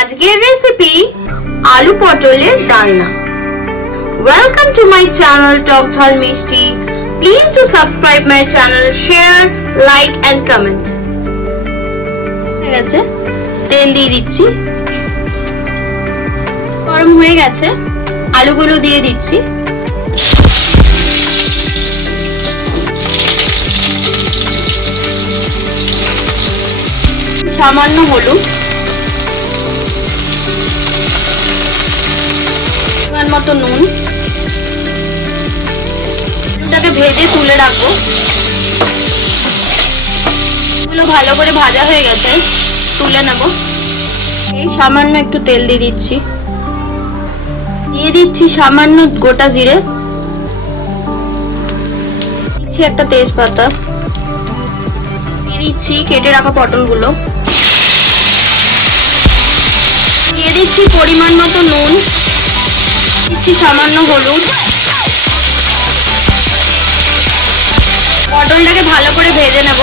আজকের রেসিপি আলু পটলের ডালনা। Welcome to my channel Tok Jhal Mishti. Please do subscribe my channel, share, like and comment. হয়ে গেছে, তেল দিয়ে দিচ্ছি। গরম হয়ে গেছে, আলুগুলো দিয়ে দিচ্ছি। সামান্য হলুদ, পরিমাণ মতো নুন। আলুটাকে ভেজে তুলে রাখবো। এগুলো ভালো করে ভাজা হয়ে গেছে, তুলে নেব। এই সামান্য একটু তেল দিয়ে দিচ্ছি। দিয়ে দিচ্ছি সামান্য গোটা জিরে, দিচ্ছি একটা তেজপাতা, দিয়ে দিচ্ছি কেটে রাখা পটলগুলো, দিয়ে দিচ্ছি পরিমাণ মতো নুন, দিচ্ছি সামান্য হলুদ। পটলটাকে ভালো করে ভেজে নেব।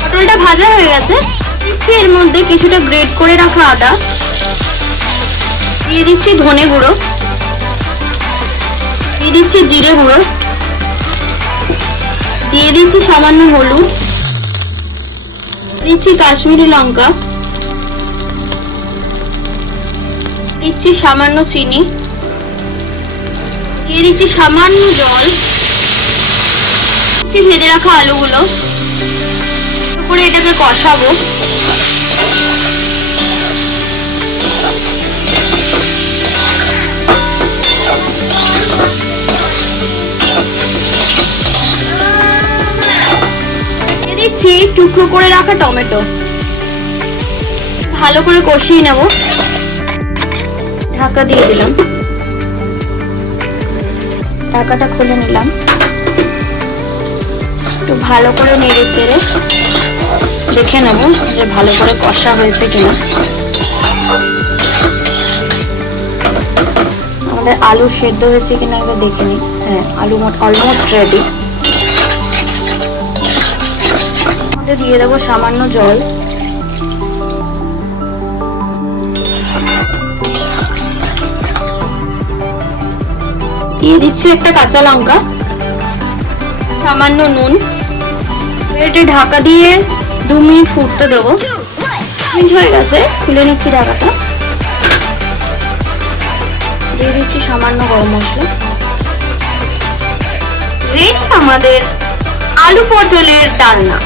পটলটা ভাজা হয়ে গেছে, দিচ্ছি এর মধ্যে কিছুটা গ্রেট করে রাখা আদা, দিয়ে দিচ্ছি ধনে গুঁড়ো, দিয়ে দিচ্ছি জিরে গুঁড়ো, দিয়ে দিচ্ছি সামান্য হলুদ, দিচ্ছি কাশ্মীরি লঙ্কা, দিচ্ছি সামান্য চিনি, দিয়ে দিচ্ছি সামান্য জল, দিচ্ছি ভেজে রাখা আলুগুলো। তারপরে এটাকে কষাবো। দিচ্ছি টুকরো করে রাখা টমেটো, ভালো করে কষিয়ে নেব। ঢাকা দিয়ে দিলাম, ঢাকাটা খুলে নিলাম। একটু ভালো করে নেড়ে চেড়ে দেখে নেব যে ভালো করে কষা হয়েছে কিনা। আমাদের আলু সেদ্ধ হয়েছে কিনা একবার দেখে নিই। হ্যাঁ, আলু অলমোস্ট রেডি। দিয়ে দেবো সামান্য জল, দিয়ে দিচ্ছি একটা কাঁচা লঙ্কা, সামান্য নুন। এটা ঢাকা দিয়ে 2 মিনিট ফুটতে দেবো। মিনিট হয়ে গেছে, খুলে নিচ্ছি ঢাকাটা। দিয়ে দিচ্ছি সামান্য গরম মশলা। রেডি আমাদের আলু পটলের ডালনা।